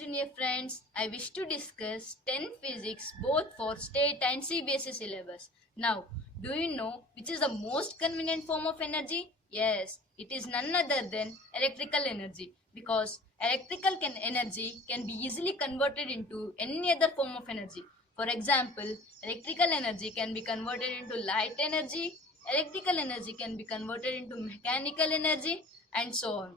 junior friends, I wish to discuss 10 physics both for state and CBSE syllabus. Now, do you know which is the most convenient form of energy? Yes, it is none other than electrical energy because energy can be easily converted into any other form of energy. For example, electrical energy can be converted into light energy, electrical energy can be converted into mechanical energy, and so on.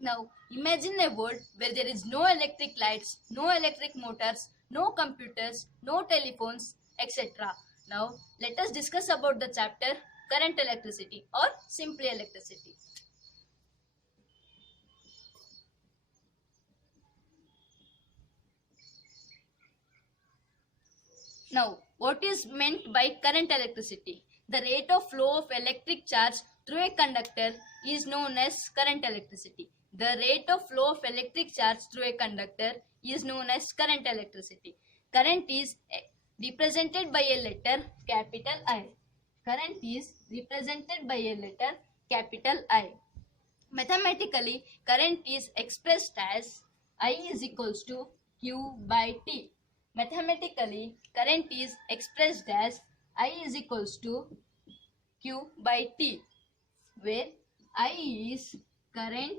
Now, imagine a world where there is no electric lights, no electric motors, no computers, no telephones, etc. Now, let us discuss about the chapter current electricity or simply electricity. Now, what is meant by current electricity? The rate of flow of electric charge through a conductor is known as current electricity. The rate of flow of electric charge through a conductor is known as current electricity. Current is represented by a letter capital I. Current is represented by a letter capital I. Mathematically, current is expressed as I is equals to Q by T. Mathematically, current is expressed as I is equals to Q by T, where I is current,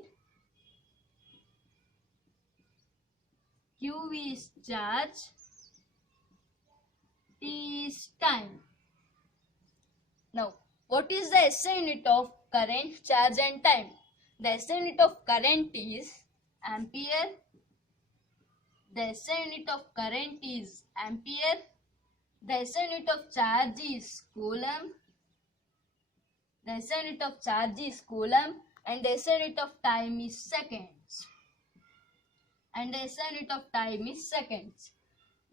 Q is charge, T is time. Now, what is the SI unit of current, charge and time? The SI unit of current is ampere. The SI unit of current is ampere. The SI unit of charge is coulomb. The SI unit of charge is coulomb, and the SI unit of time is seconds.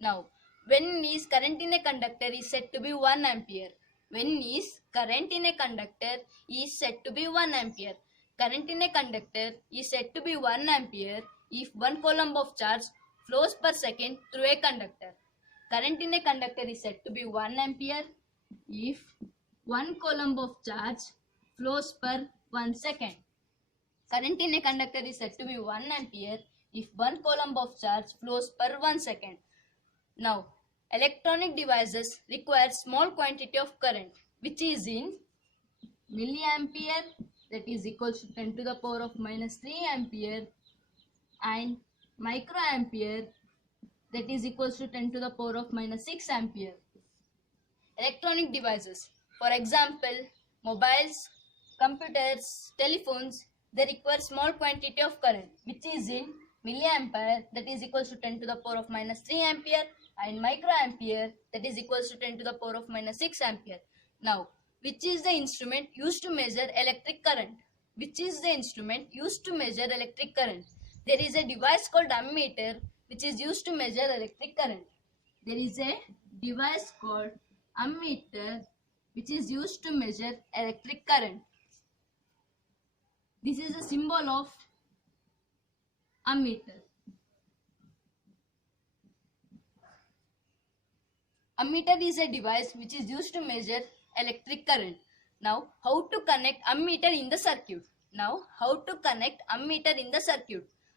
Now, when is current in a conductor is said to be 1 ampere? When is current in a conductor is said to be 1 ampere? Current in a conductor is said to be 1 ampere if 1 coulomb of charge flows per second through a conductor. Current in a conductor is said to be 1 ampere if 1 coulomb of charge flows per 1 second. Current in a conductor is said to be 1 ampere if 1 coulomb of charge flows per 1 second. Now, electronic devices require small quantity of current, which is in milliampere, that is equals to 10 to the power of minus 3 ampere, and microampere, that is equals to 10 to the power of minus 6 ampere. Electronic devices, for example, mobiles, computers, telephones, they require small quantity of current, which is in milliampere, that is equals to 10 to the power of minus 3 ampere, and microampere, that is equals to 10 to the power of minus 6 ampere. Now, which is the instrument used to measure electric current? Which is the instrument used to measure electric current? There is a device called ammeter which is used to measure electric current. There is a device called ammeter which is used to measure electric current. This is a symbol of ammeter. Ammeter is a device which is used to measure electric current. Now, how to connect ammeter in the circuit?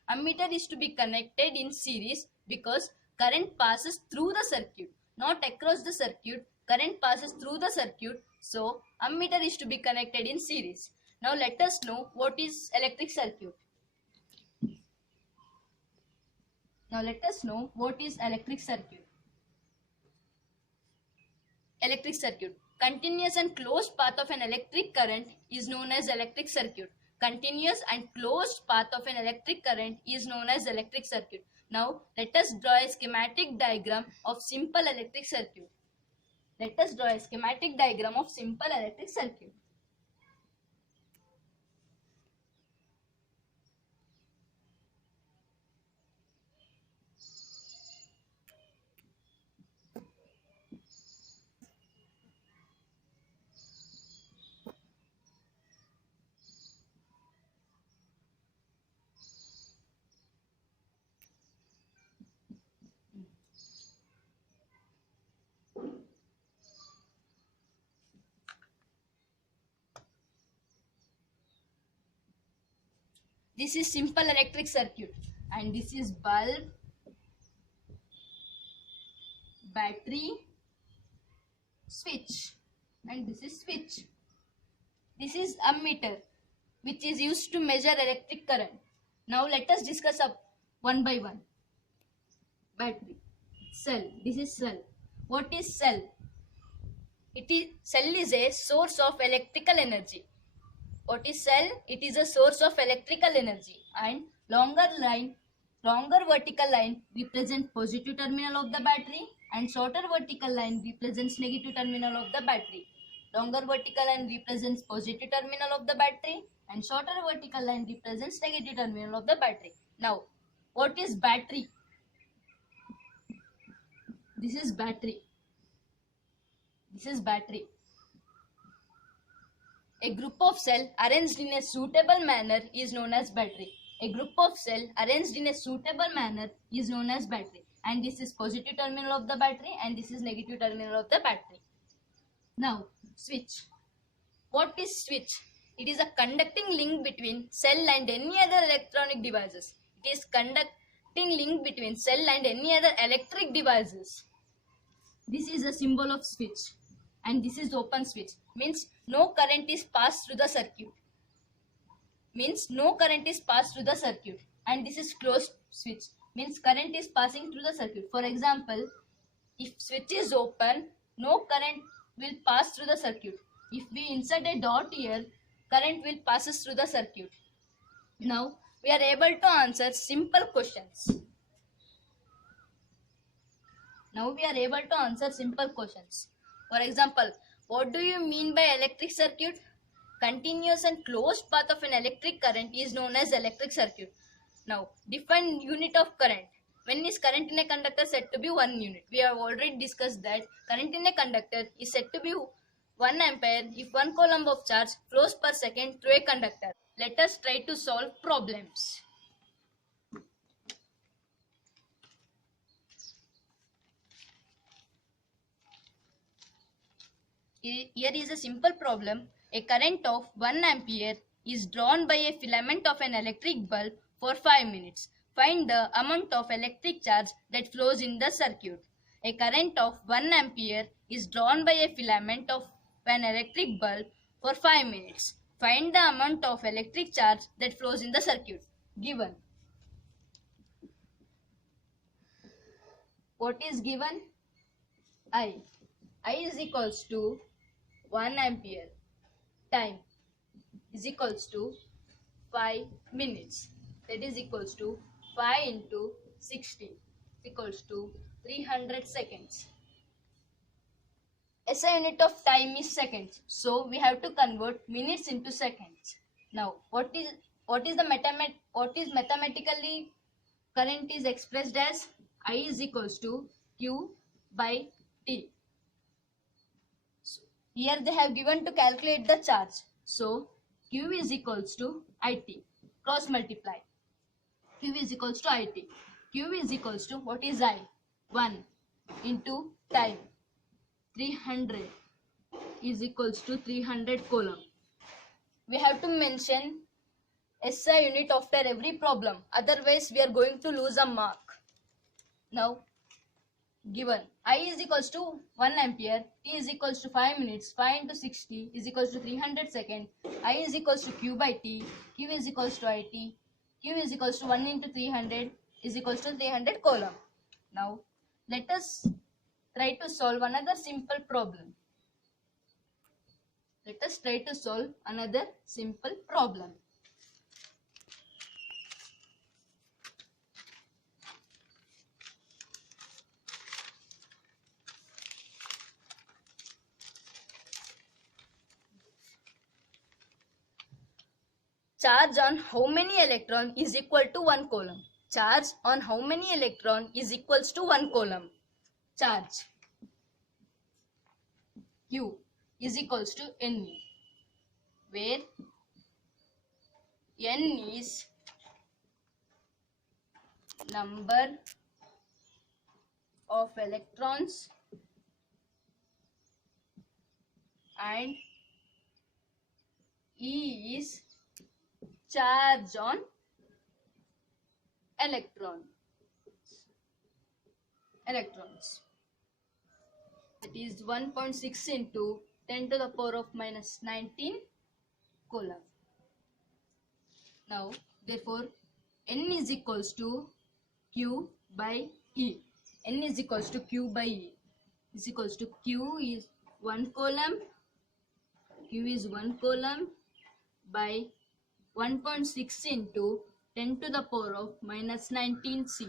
Ammeter is to be connected in series because current passes through the circuit, not across the circuit. Current passes through the circuit, so ammeter is to be connected in series. Now, let us know what is electric circuit. Electric circuit. Continuous and closed path of an electric current is known as electric circuit. Continuous and closed path of an electric current is known as electric circuit. Now, let us draw a schematic diagram of simple electric circuit. This is simple electric circuit, and this is bulb, battery, switch, and this is switch. This is ammeter, which is used to measure electric current. Now let us discuss up one by one. Battery, cell. This is cell. What is cell? Cell is a source of electrical energy. What is cell? It is a source of electrical energy, and longer vertical line represents positive terminal of the battery, and shorter vertical line represents negative terminal of the battery. Longer vertical line represents positive terminal of the battery, and shorter vertical line represents negative terminal of the battery. Now, what is battery? This is battery. This is battery. A group of cells arranged in a suitable manner is known as battery. A group of cells arranged in a suitable manner is known as battery. And this is positive terminal of the battery, and this is negative terminal of the battery. Now, switch. What is switch? It is a conducting link between cell and any other electronic devices. It is conducting link between cell and any other electric devices. This is a symbol of switch, and this is open switch. Means no current is passed through the circuit. And this is closed switch. Means current is passing through the circuit. For example, if switch is open, no current will pass through the circuit. If we insert a dot here, current will passes through the circuit. Now we are able to answer simple questions. For example, what do you mean by electric circuit? Continuous and closed path of an electric current is known as electric circuit. Now, define unit of current. When is current in a conductor said to be 1 unit? We have already discussed that current in a conductor is said to be 1 ampere if 1 coulomb of charge flows per second through a conductor. Let us try to solve problems. Here is a simple problem. A current of 1 ampere is drawn by a filament of an electric bulb for 5 minutes. Find the amount of electric charge that flows in the circuit. A current of 1 ampere is drawn by a filament of an electric bulb for 5 minutes. Find the amount of electric charge that flows in the circuit. Given. What is given? I is equals to 1 ampere. Time is equals to 5 minutes. That is equals to 5 into 60 equals to 300 seconds. SI unit of time is seconds. So we have to convert minutes into seconds. Now what is mathematically current is expressed as I is equals to Q by T. Here they have given to calculate the charge. So Q is equals to IT. Cross multiply. Q is equals to IT. Q is equals to what is I? 1 into time. 300 is equals to 300 coulomb. We have to mention SI unit after every problem. Otherwise we are going to lose a mark. Now given I is equals to 1 ampere, T is equals to 5 minutes, 5 into 60 is equals to 300 seconds, I is equals to Q by T, Q is equals to IT, Q is equals to 1 into 300 is equals to 300 coulomb. Now let us try to solve another simple problem. Charge on how many electron is equal to 1 coulomb? Charge on how many electron is equals to 1 coulomb? Charge Q is equals to Ne, where N is number of electrons and E is charge on electrons. That is 1.6 into 10 to the power of minus 19 coulomb. Now, therefore, N is equals to Q by E. N is equals to Q by E. Is equals to Q is 1 coulomb. Q is 1 coulomb by 1.6 into 10 to the power of minus 19 C.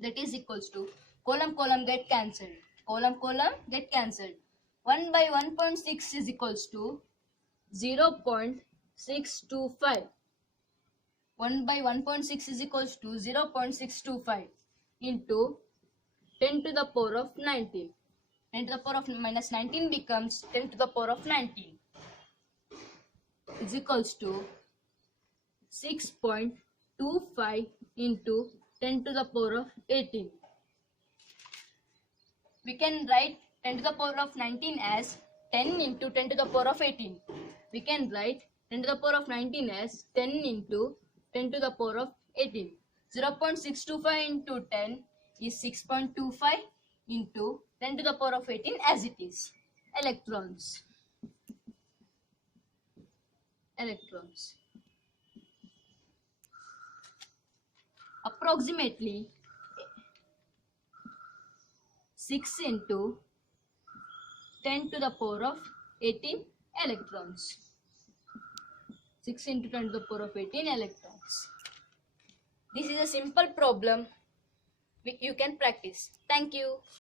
That is equals to coulomb get cancelled. Coulomb get cancelled. 1 by 1.6 is equals to 0.625. 1 by 1.6 is equals to 0.625 into 10 to the power of 19. 10 to the power of minus 19 becomes 10 to the power of 19 is equals to 6.25 into 10 to the power of 18. We can write 10 to the power of 19 as 10 into 10 to the power of 18. We can write 10 to the power of 19 as 10 into 10 to the power of 18. 0.625 into 10 is 6.25 into 10 to the power of 18 as it is. Electrons. Approximately 6 into 10 to the power of 18 electrons. 6 into 10 to the power of 18 electrons. This is a simple problem you can practice. Thank you.